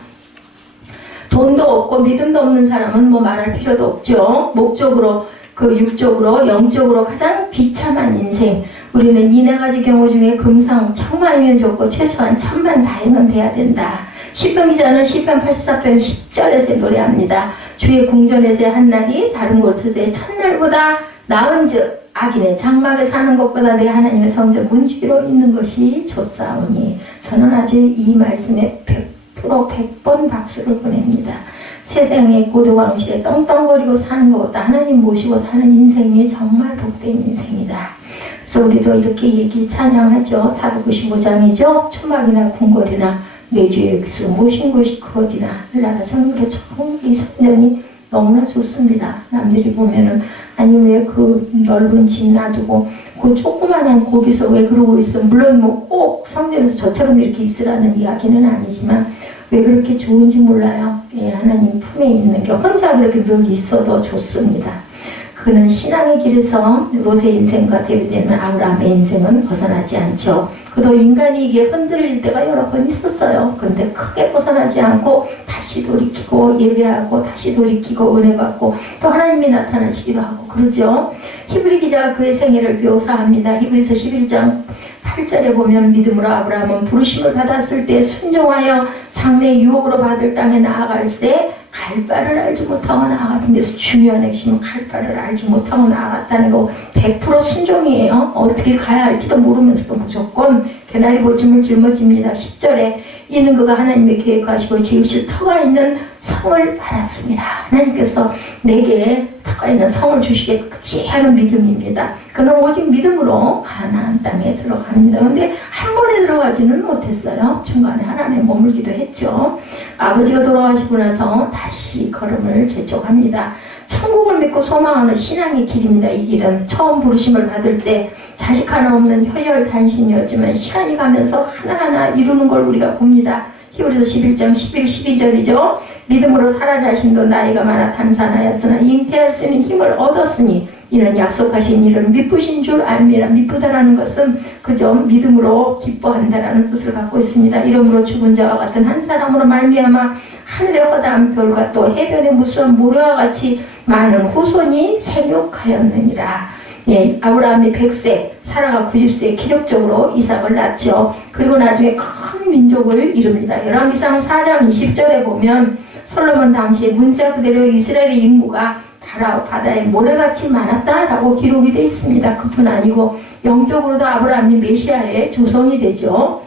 돈도 없고 믿음도 없는 사람은 뭐 말할 필요도 없죠. 목적으로, 육적으로, 영적으로 가장 비참한 인생. 우리는 이 네 가지 경우 중에 금상첨화이면 좋고 최소한 천만다행은 돼야 된다. 시편 기자는 시편 84편 10절에서 노래합니다. 주의 궁전에서의 한날이 다른 곳에서의 첫날보다 나은즉 악인의 장막에 사는 것보다 내 하나님의 성전 문지기로 있는 것이 좋사오니. 저는 아주 이 말씀에 100번 박수를 보냅니다. 세상의 고도왕실에 떵떵거리고 사는 것보다 하나님 모시고 사는 인생이 정말 복된 인생이다. 그래서 우리도 이렇게 찬양하죠. 495장이죠. 초막이나 궁궐이나 내 주의 수 모신 곳이 그 어디나. 나라 정글에 처음 이 성전이 너무나 좋습니다. 남들이 보면은 아니 왜 그 넓은 집 놔두고 그 조그만한 거기서 왜 그러고 있어. 물론 뭐 꼭 성경에서 저처럼 이렇게 있으라는 이야기는 아니지만 왜 그렇게 좋은지 몰라요. 예, 하나님 품에 있는 게 혼자 그렇게 늘 있어도 좋습니다. 그는 신앙의 길에서 롯의 인생과 대비되는 아브라함의 인생은 벗어나지 않죠. 그도 인간이 이게 흔들릴 때가 여러 번 있었어요. 그런데 크게 벗어나지 않고 다시 돌이키고 예배하고 다시 돌이키고 은혜 받고 또 하나님이 나타나시기도 하고 그러죠. 히브리 기자가 그의 생애를 묘사합니다. 히브리서 11장 8절에 보면 믿음으로 아브라함은 부르심을 받았을 때 순종하여 장래 유업으로 받을 땅에 나아갈새 갈 바를 알지 못하고 나아갔습니다. 그래서 중요한 핵심은 갈 바를 알지 못하고 나아갔다는 거 100% 순종이에요. 어떻게 가야 할지도 모르면서도 무조건 개나리 보침을 짊어집니다. 10절에 이는 그가 하나님의 계획하시고 지으실 터가 있는 성을 받았습니다. 하나님께서 내게 터가 있는 성을 주시겠지 하는 믿음입니다. 그는 오직 믿음으로 가나안 땅에 들어갑니다. 그런데 한 번에 들어가지는 못했어요. 중간에 하나님에 머물기도 했죠. 아버지가 돌아가시고 나서 다시 걸음을 재촉합니다. 천국을 믿고 소망하는 신앙의 길입니다. 이 길은 처음 부르심을 받을 때 자식 하나 없는 혈혈단신이었지만 시간이 가면서 하나하나 이루는 걸 우리가 봅니다. 히브리서 11장 11, 12절이죠. 믿음으로 사라 자신도 나이가 많아 탄산하였으나 잉태할 수 있는 힘을 얻었으니 이는 약속하신 일은 미쁘신 줄 알미라. 미쁘다라는 것은 그저 믿음으로 기뻐한다라는 뜻을 갖고 있습니다. 이러므로 죽은 자와 같은 한 사람으로 말미암아 하늘의 허다한 별과 또 해변의 무수한 모래와 같이 많은 후손이 생육하였느니라. 예, 아브라함이 100세, 사라가 90세에 기적적으로 이삭을 낳죠. 그리고 나중에 큰 민족을 이룹니다. 열왕기상 4장 20절에 보면 솔로몬 당시에 문자 그대로 이스라엘의 인구가 바다에 모래같이 많았다라고 기록이 되어 있습니다. 그뿐 아니고 영적으로도 아브라함이 메시아의 조성이 되죠.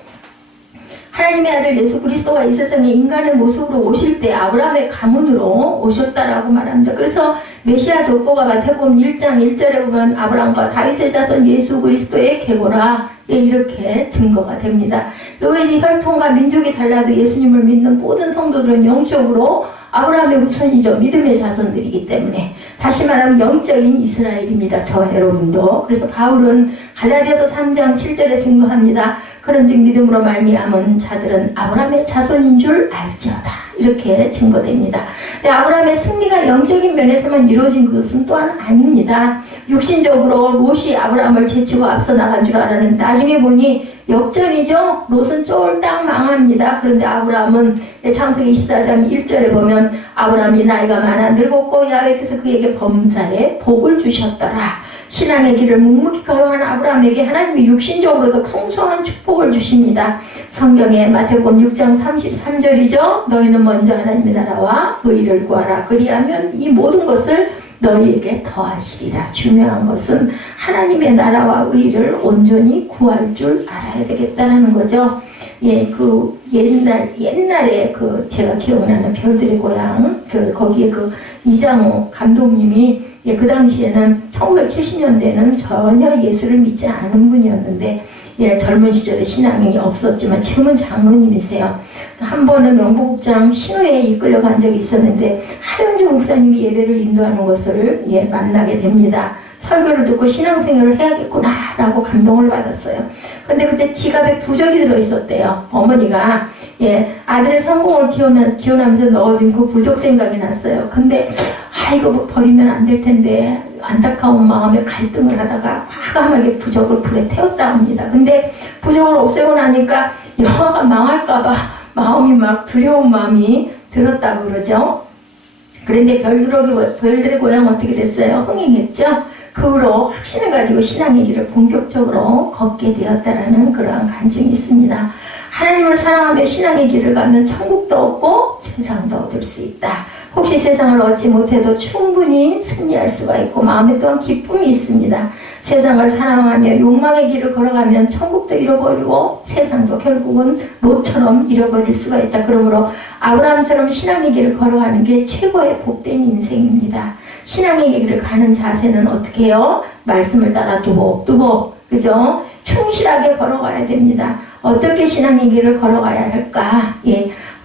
하나님의 아들 예수 그리스도가 이 세상에 인간의 모습으로 오실 때 아브라함의 가문으로 오셨다라고 말합니다. 그래서 메시아 족보가 마태복음 1장 1절에 보면 아브라함과 다윗의 자손 예수 그리스도의 계보라 이렇게 증거가 됩니다. 그리고 이제 혈통과 민족이 달라도 예수님을 믿는 모든 성도들은 영적으로 아브라함의 후손이죠. 믿음의 자손들이기 때문에 다시 말하면 영적인 이스라엘입니다. 저 여러분도. 그래서 바울은 갈라디아서 3장 7절에 증거합니다. 그런즉 믿음으로 말미암은 자들은 아브라함의 자손인 줄 알지어다. 이렇게 증거됩니다. 근데 아브라함의 승리가 영적인 면에서만 이루어진 것은 또한 아닙니다. 육신적으로 롯이 아브라함을 제치고 앞서 나간 줄 알았는데 나중에 보니 역전이죠. 롯은 쫄딱 망합니다. 그런데 아브라함은 창세기 24장 1절에 보면 아브라함이 나이가 많아 늙었고 야훼께서 그에게 범사에 복을 주셨더라. 신앙의 길을 묵묵히 걸어가는 아브라함에게 하나님이 육신적으로도 풍성한 축복을 주십니다. 성경에 마태복음 6장 33절이죠. 너희는 먼저 하나님의 나라와 의를 구하라. 그리하면 이 모든 것을 너희에게 더하시리라. 중요한 것은 하나님의 나라와 의를 온전히 구할 줄 알아야 되겠다는 거죠. 예, 그 옛날에 그 제가 기억나는 별들의 고향 거기에 그 이장호 감독님이 그 당시에는 1970년대는 전혀 예수를 믿지 않은 분이었는데 젊은 시절에 신앙이 없었지만 지금은 장로님이세요. 한 번은 영부국장 신우회에 이끌려간 적이 있었는데 하윤주 목사님이 예배를 인도하는 것을 만나게 됩니다. 설교를 듣고 신앙생활을 해야겠구나라고 감동을 받았어요. 근데 그때 지갑에 부적이 들어있었대요. 어머니가 아들의 성공을 기원하면서 넣어준 그 부적 생각이 났어요. 근데 이거 버리면 안 될 텐데 안타까운 마음에 갈등을 하다가 과감하게 부적을 불에 태웠다 합니다. 근데 부적을 없애고 나니까 영화가 망할까봐 마음이 막 두려운 마음이 들었다고 그러죠. 그런데 별들의 고향 어떻게 됐어요? 흥행했죠. 그 후로 확신을 가지고 신앙의 길을 본격적으로 걷게 되었다라는 그러한 간증이 있습니다. 하나님을 사랑하며 신앙의 길을 가면 천국도 얻고 세상도 얻을 수 있다. 혹시 세상을 얻지 못해도 충분히 승리할 수가 있고 마음에 또한 기쁨이 있습니다. 세상을 사랑하며 욕망의 길을 걸어가면 천국도 잃어버리고 세상도 결국은 롯처럼 잃어버릴 수가 있다. 그러므로 아브라함처럼 신앙의 길을 걸어가는 게 최고의 복된 인생입니다. 신앙의 길을 가는 자세는 어떻게 해요? 말씀을 따라 두복 그죠? 충실하게 걸어가야 됩니다. 어떻게 신앙의 길을 걸어가야 할까?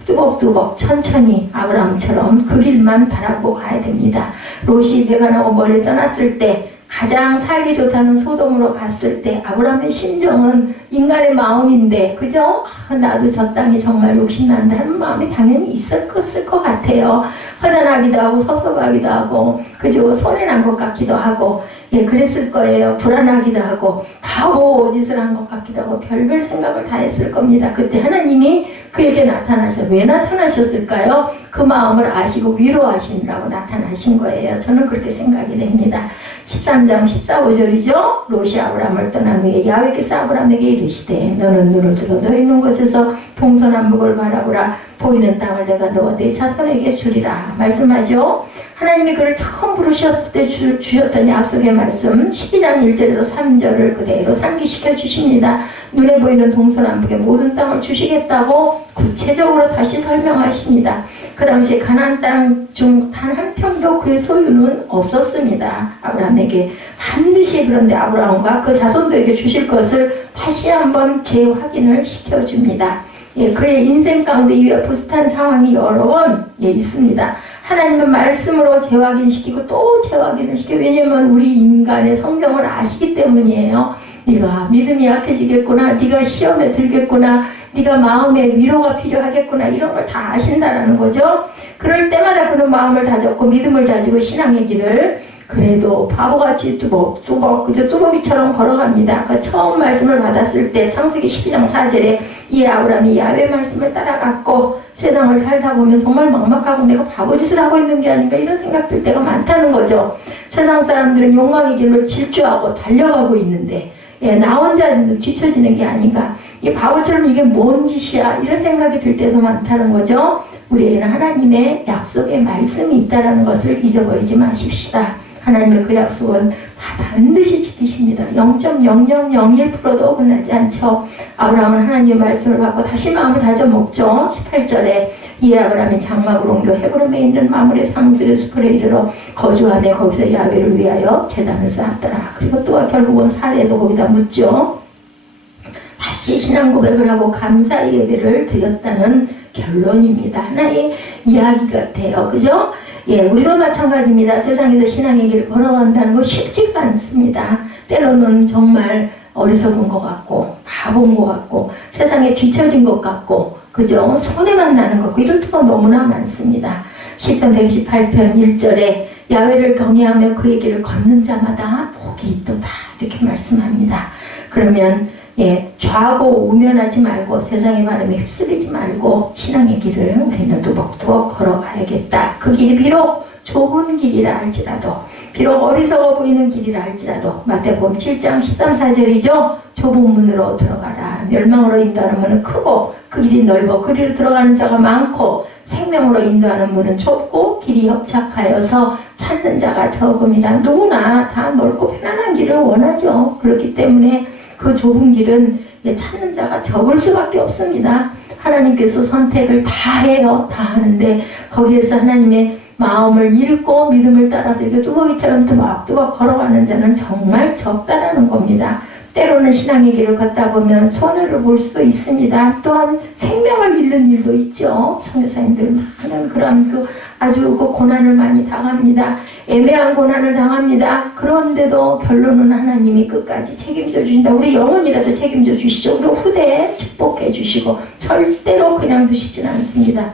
뚜벅뚜벅 천천히 아브라함처럼 그 길만 바라보고 가야 됩니다. 롯이 배가 나고 멀리 떠났을 때 가장 살기 좋다는 소돔으로 갔을 때 아브라함의 심정은 인간의 마음인데 그죠? 나도 저 땅이 정말 욕심난다 하는 마음이 당연히 있었을 것 같아요. 허전하기도 하고 섭섭하기도 하고 그죠? 손해난 것 같기도 하고 예, 그랬을 거예요. 불안하기도 하고 바보 짓을 한 것 같기도 하고 별별 생각을 다 했을 겁니다. 그때 하나님이 그에게 나타나셔서 왜 나타나셨을까요? 그 마음을 아시고 위로하시느라고 나타나신 거예요. 저는 그렇게 생각이 됩니다. 13장 14, 5절이죠. 롯이 아브라함을 떠난 후에 야훼께서 아브라함에게 이르시되 너는 눈을 들어 너 있는 곳에서 동서남북을 바라보라. 보이는 땅을 내가 너와 네 자손에게 주리라 말씀하죠. 하나님이 그를 처음 부르셨을 때 주셨던 약속의 말씀 12장 1절에서 3절을 그대로 상기시켜 주십니다. 눈에 보이는 동서남북의 모든 땅을 주시겠다고 구체적으로 다시 설명하십니다. 그 당시 가나안 땅 중 단 한 평도 그의 소유는 없었습니다. 아브라함에게 반드시 그런데 아브라함과 그 자손들에게 주실 것을 다시 한번 재확인을 시켜줍니다. 예, 그의 인생 가운데 이와 비슷한 상황이 여러 번 있습니다. 하나님은 말씀으로 재확인시키고 또 재확인을 시켜요. 왜냐하면 우리 인간의 성경을 아시기 때문이에요. 네가 믿음이 약해지겠구나, 네가 시험에 들겠구나, 네가 마음의 위로가 필요하겠구나, 이런 걸 다 아신다라는 거죠. 그럴 때마다 그는 마음을 다졌고 믿음을 다지고 신앙의 길을 그래도 바보같이 그저 뚜벅이처럼 걸어갑니다. 그 처음 말씀을 받았을 때 창세기 12장 4절에 이 아브라함이 야훼 말씀을 따라갔고 세상을 살다 보면 정말 막막하고 내가 바보짓을 하고 있는 게 아닌가 이런 생각 들 때가 많다는 거죠. 세상 사람들은 욕망의 길로 질주하고 달려가고 있는데 나 혼자 뒤처지는 게 아닌가, 이 바보처럼 이게 뭔 짓이야 이런 생각이 들 때도 많다는 거죠. 우리에게는 하나님의 약속의 말씀이 있다는 것을 잊어버리지 마십시다. 하나님의 그 약속은 다 반드시 지키십니다. 0.0001%도 어긋나지 않죠. 아브라함은 하나님의 말씀을 받고 다시 마음을 다져 먹죠. 18절에 이에 아브라함이 장막으로 옮겨 헤브론에 있는 마므레 상수의 숲에 이르러 거주하며 거기서 야훼를 위하여 제단을 쌓았더라. 그리고 또 결국은 사례도 거기다 묻죠. 다시 신앙 고백을 하고 감사 예배를 드렸다는 결론입니다. 하나의 이야기 같아요. 그죠? 예, 우리도 마찬가지입니다. 세상에서 신앙의 길을 걸어간다는 거 쉽지가 않습니다. 때로는 정말 어리석은 것 같고 바본 것 같고 세상에 뒤처진 것 같고 그죠? 손해만 나는 것 같고 이럴 때가 너무나 많습니다. 시편 128편 1절에 야훼를 경외하며 그의 길을 걷는 자마다 복이 있도다 이렇게 말씀합니다. 그러면 좌고 우면하지 말고 세상의 바람에 휩쓸리지 말고 신앙의 길을 우리는 두벅두벅 걸어가야겠다. 그 길이 비록 좁은 길이라 할지라도 비록 어리석어 보이는 길이라 할지라도 마태복음 7장 13, 14절이죠. 좁은 문으로 들어가라. 멸망으로 인도하는 문은 크고 그 길이 넓어 그리로 들어가는 자가 많고 생명으로 인도하는 문은 좁고 길이 협착하여서 찾는 자가 적음이라. 누구나 다 넓고 편안한 길을 원하죠. 그렇기 때문에 그 좁은 길은 찾는 자가 적을 수밖에 없습니다. 하나님께서 선택을 다 해요. 다 하는데 거기에서 하나님의 마음을 읽고 믿음을 따라서 이렇게 뚜벅이처럼 뚜벅뚜벅 걸어가는 자는 정말 적다라는 겁니다. 때로는 신앙의 길을 걷다 보면 손해를 볼 수도 있습니다. 또한 생명을 잃는 일도 있죠. 선교사님들 많은 그런 아주 고난을 많이 당합니다. 애매한 고난을 당합니다. 그런데도 결론은 하나님이 끝까지 책임져 주신다. 우리 영혼이라도 책임져 주시죠. 우리 후대에 축복해 주시고 절대로 그냥 두시진 않습니다.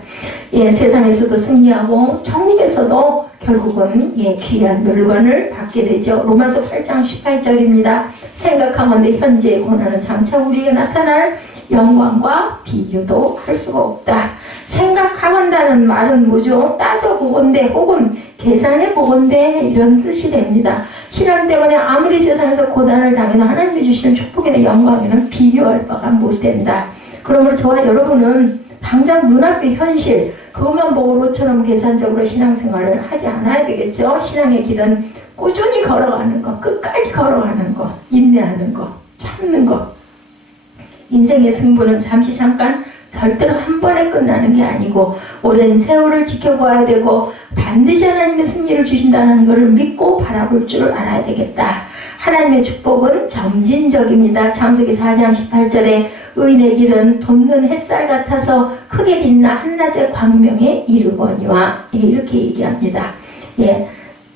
세상에서도 승리하고 천국에서도 결국은 귀한 물건을 받게 되죠. 로마서 8장 18절입니다. 생각하건대 현재의 고난은 장차 우리에게 나타날 영광과 비교도 할 수가 없다. 생각하건다는 말은 뭐죠? 따져보건대 혹은 계산해보건대 이런 뜻이 됩니다. 신앙 때문에 아무리 세상에서 고난을 당해도 하나님이 주시는 축복이나 영광에는 비교할 바가 못 된다. 그러므로 저와 여러분은 당장 눈앞의 현실 그것만 보고 로처럼 계산적으로 신앙생활을 하지 않아야 되겠죠. 신앙의 길은 꾸준히 걸어가는 것, 끝까지 걸어가는 것, 인내하는 것, 참는 것. 인생의 승부는 잠깐 절대로 한 번에 끝나는 게 아니고 오랜 세월을 지켜봐야 되고 반드시 하나님의 승리를 주신다는 것을 믿고 바라볼 줄 알아야 되겠다. 하나님의 축복은 점진적입니다. 창세기 4장 18절에 의인의 길은 돋는 햇살 같아서 크게 빛나 한낮의 광명에 이르거니와, 예, 이렇게 얘기합니다. 예,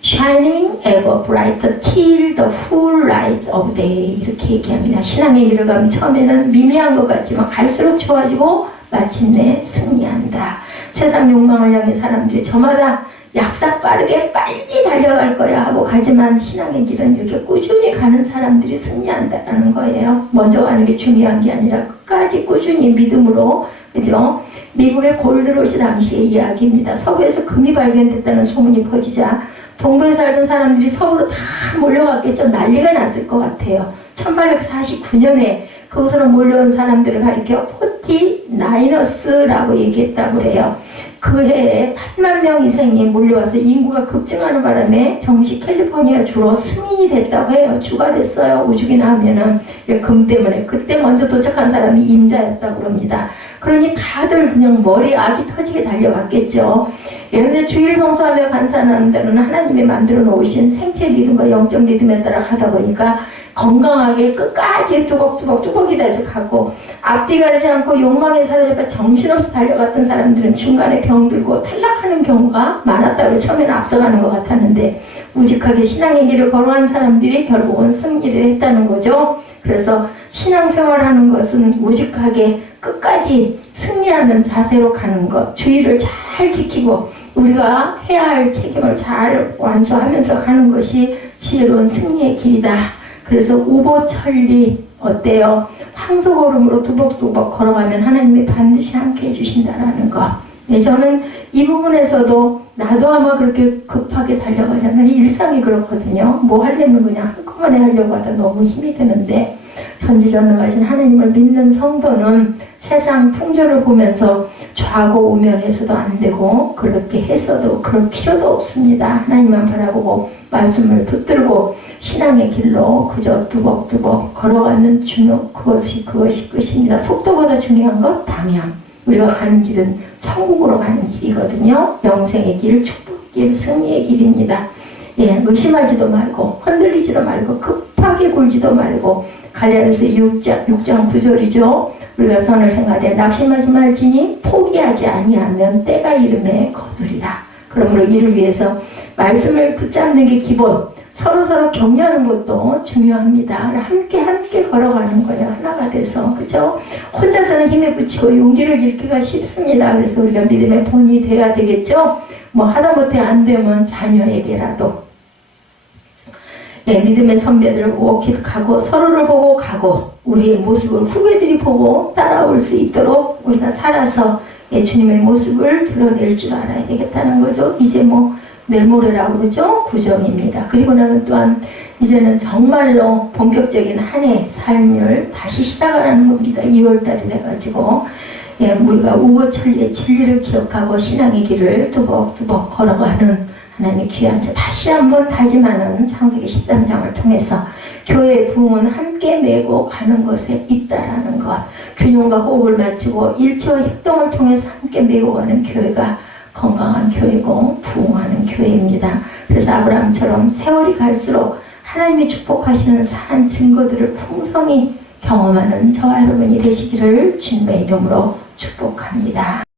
shining ever brighter till the full light of day, 이렇게 얘기합니다. 신앙의 길을 가면 처음에는 미미한 것 같지만 갈수록 좋아지고 마침내 승리한다. 세상 욕망을 향해 사람들이 저마다 약삭 빠르게 빨리 달려갈 거야 하고 가지만 신앙의 길은 이렇게 꾸준히 가는 사람들이 승리한다는 거예요. 먼저 가는 게 중요한 게 아니라 끝까지 꾸준히 믿음으로, 그죠? 미국의 골드로시 당시의 이야기입니다. 서부에서 금이 발견됐다는 소문이 퍼지자 동부에 살던 사람들이 서부로 다 몰려갔겠죠. 난리가 났을 것 같아요. 1849년에 그곳으로 몰려온 사람들을 가리켜 포티나이너스라고 얘기했다고 그래요. 그 해에 8만 명 이상이 몰려와서 인구가 급증하는 바람에 정시 캘리포니아 주로 승인이 됐다고 해요. 주가 됐어요. 오죽이나 하면은 금 때문에. 그때 먼저 도착한 사람이 인자였다고 합니다. 그러니 다들 그냥 머리에 악이 터지게 달려갔겠죠. 그런데 주일 성수하며 간사하는 데는 하나님이 만들어 놓으신 생체 리듬과 영적 리듬에 따라 가다 보니까 건강하게 끝까지 뚜벅뚜벅 뚜벅이다 해서 가고, 앞뒤 가리지 않고 욕망에 사로잡혀 정신없이 달려갔던 사람들은 중간에 병들고 탈락하는 경우가 많았다고 처음에는 앞서가는 것 같았는데, 우직하게 신앙의 길을 걸어간 사람들이 결국은 승리를 했다는 거죠. 그래서 신앙생활하는 것은 우직하게 끝까지 승리하는 자세로 가는 것, 주의를 잘 지키고 우리가 해야 할 책임을 잘 완수하면서 가는 것이 지혜로운 승리의 길이다. 그래서 우보천리 어때요? 황소걸음으로 두벅두벅 걸어가면 하나님이 반드시 함께 해주신다라는 거. 네, 저는 이 부분에서도 나도 아마 그렇게 급하게 달려가자면 일상이 그렇거든요. 뭐 하려면 그냥 한꺼번에 하려고 하다 너무 힘이 드는데, 전지전능하신 하나님을 믿는 성도는 세상 풍조를 보면서 좌고 우면해서도 안 되고 그렇게 해서도 그럴 필요도 없습니다. 하나님만 바라보고 말씀을 붙들고 신앙의 길로 그저 두벅두벅 걸어가면 그것이 끝입니다. 속도보다 중요한 것 방향. 우리가 가는 길은 천국으로 가는 길이거든요. 영생의 길, 축복의 길, 승리의 길입니다. 예, 의심하지도 말고 흔들리지도 말고 급하게 굴지도 말고, 갈라디아서 6장 9절이죠. 우리가 선을 행하되 낙심하지 말지니 포기하지 아니하면 때가 이름에 거두리라. 그러므로 이를 위해서 말씀을 붙잡는 게 기본, 서로 격려하는 것도 중요합니다. 함께 걸어가는 거예요. 하나가 돼서. 그죠? 혼자서는 힘에 붙이고 용기를 잃기가 쉽습니다. 그래서 우리가 믿음의 본이 돼야 되겠죠? 뭐 하다못해 안 되면 자녀에게라도. 예, 믿음의 선배들을 오키가고 서로를 보고 가고 우리의 모습을 후배들이 보고 따라올 수 있도록 우리가 살아서 예, 주님의 모습을 드러낼 줄 알아야 되겠다는 거죠. 이제 뭐 내일 모레라고 그러죠? 구정입니다. 그리고 나면 또한 이제는 정말로 본격적인 한 해 삶을 다시 시작하라는 겁니다. 2월달이 돼가지고 예, 우리가 우고천리의 진리를 기억하고 신앙의 길을 두벅두벅 걸어가는 하나님의 귀한 자 다시 한번 다짐하는 창세기 13장을 통해서 교회의 부흥은 함께 메고 가는 것에 있다라는 것, 균형과 호흡을 맞추고 일치와 협동을 통해서 함께 메고 가는 교회가 건강한 교회고 부흥하는 교회입니다. 그래서 아브라함처럼 세월이 갈수록 하나님이 축복하시는 산 증거들을 풍성히 경험하는 저와 여러분이 되시기를 주님의 이름으로 축복합니다.